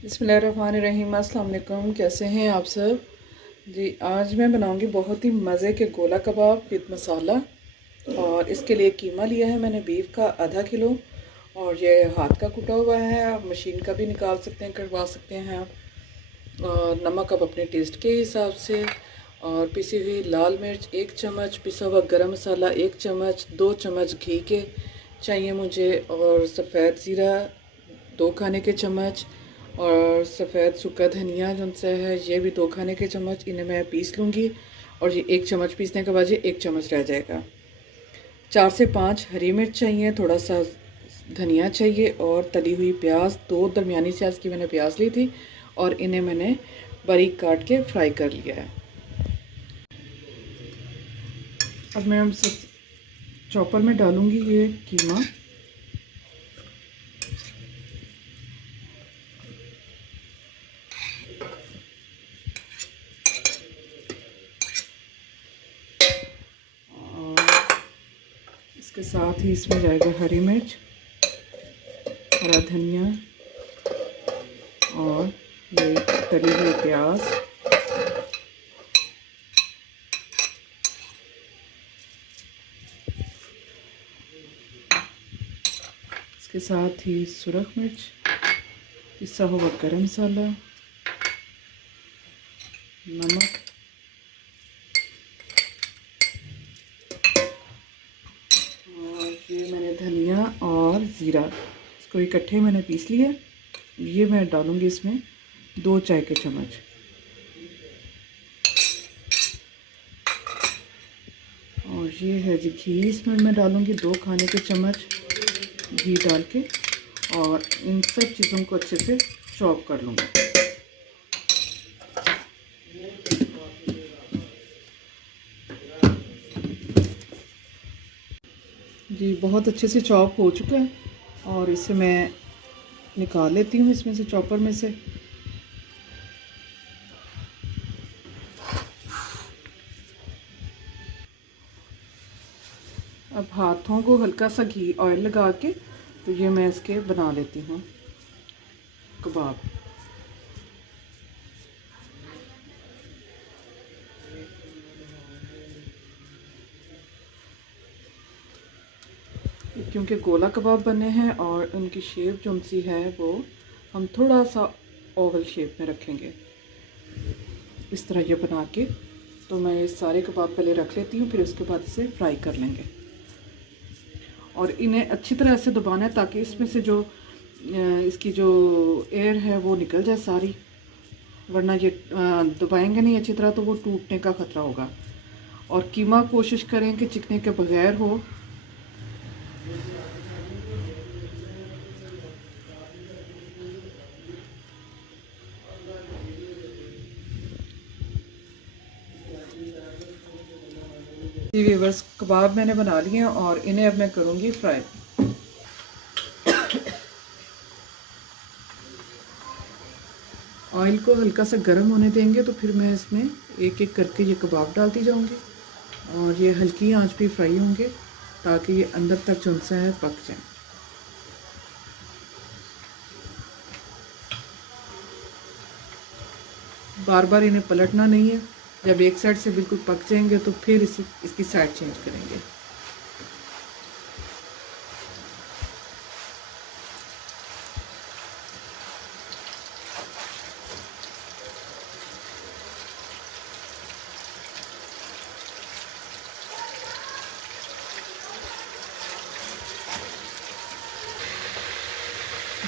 बिस्मिल्लाहिर्रहमानिर्रहीम। अस्सलाम वालेकुम। कैसे हैं आप सब जी। आज मैं बनाऊंगी बहुत ही मज़े के गोला कबाब विद मसाला। और इसके लिए कीमा लिया है मैंने बीफ का ½ किलो। और ये हाथ का कुटा हुआ है, आप मशीन का भी निकाल सकते हैं, कटवा सकते हैं आप। और नमक आप अपने टेस्ट के हिसाब से। और पिसी हुई लाल मिर्च 1 चम्मच, पिसा हुआ गरम मसाला 1 चम्मच, 2 चम्मच घी के चाहिए मुझे। और सफ़ेद ज़ीरा 2 खाने के चम्मच। और सफ़ेद सूखा धनिया जो सा है ये भी 2 खाने के चम्मच। इन्हें मैं पीस लूँगी और ये 1 चम्मच पीसने के बाद ये 1 चम्मच रह जाएगा। 4 से 5 हरी मिर्च चाहिए, थोड़ा सा धनिया चाहिए और तली हुई प्याज 2 दरमियानी साइज़ की मैंने प्याज ली थी और इन्हें मैंने बारीक काट के फ्राई कर लिया है। अब मैं चॉपर में डालूँगी ये कीमा। इसके साथ ही इसमें जाएगा हरी मिर्च, हरा धनिया और ये तली हुई प्याज। इसके साथ ही सुरख मिर्च, पिसा हुआ गरम मसाला, नमक और ये मैंने धनिया और ज़ीरा इसको इकट्ठे मैंने पीस लिया। ये मैं डालूँगी इसमें 2 चाय के चम्मच। और ये है जी घी, इसमें मैं डालूँगी 2 खाने के चम्मच घी डाल के। और इन सब चीज़ों को अच्छे से चॉप कर लूँगी। जी बहुत अच्छे से चॉप हो चुका है और इसे मैं निकाल लेती हूँ इसमें से, चॉपर में से। अब हाथों को हल्का सा घी ऑयल लगा के तो ये मैं इसके बना लेती हूँ कबाब। क्योंकि गोला कबाब बने हैं और उनकी शेप जो सी है वो हम थोड़ा सा ओवल शेप में रखेंगे। इस तरह ये बना के तो मैं ये सारे कबाब पहले रख लेती हूँ, फिर उसके बाद इसे फ्राई कर लेंगे। और इन्हें अच्छी तरह से दबाना है ताकि इसमें से जो इसकी जो एयर है वो निकल जाए सारी, वरना ये दबाएंगे नहीं अच्छी तरह तो वो टूटने का ख़तरा होगा। और कीमा कोशिश करें कि चिकने के बगैर हो। व्यूअर्स कबाब मैंने बना लिए हैं और इन्हें अब मैं करूँगी फ्राई। ऑयल को हल्का सा गर्म होने देंगे तो फिर मैं इसमें एक एक करके ये कबाब डालती जाऊँगी और ये हल्की आंच पे फ्राई होंगे ताकि ये अंदर तक जो है पक जाए। बार बार इन्हें पलटना नहीं है। जब एक साइड से बिल्कुल पक जाएंगे तो फिर इसकी साइड चेंज करेंगे।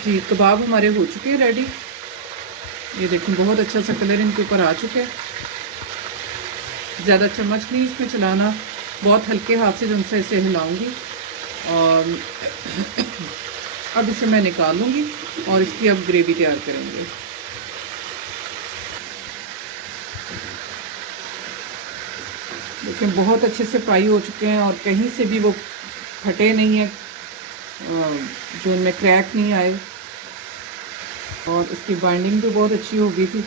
जी कबाब हमारे हो चुके हैं रेडी। ये देखिए बहुत अच्छा सा कलर इनके ऊपर आ चुका है। ज़्यादा चम्मच नहीं इसमें चलाना, बहुत हल्के हाथ से जो सा इसे हिलाऊंगी। और अब इसे मैं निकाल लूँगी और इसकी अब ग्रेवी तैयार करेंगे। देखिए बहुत अच्छे से फ्राई हो चुके हैं और कहीं से भी वो फटे नहीं है, जो इनमें क्रैक नहीं आए। और इसकी बाइंडिंग भी बहुत अच्छी हो गई थी।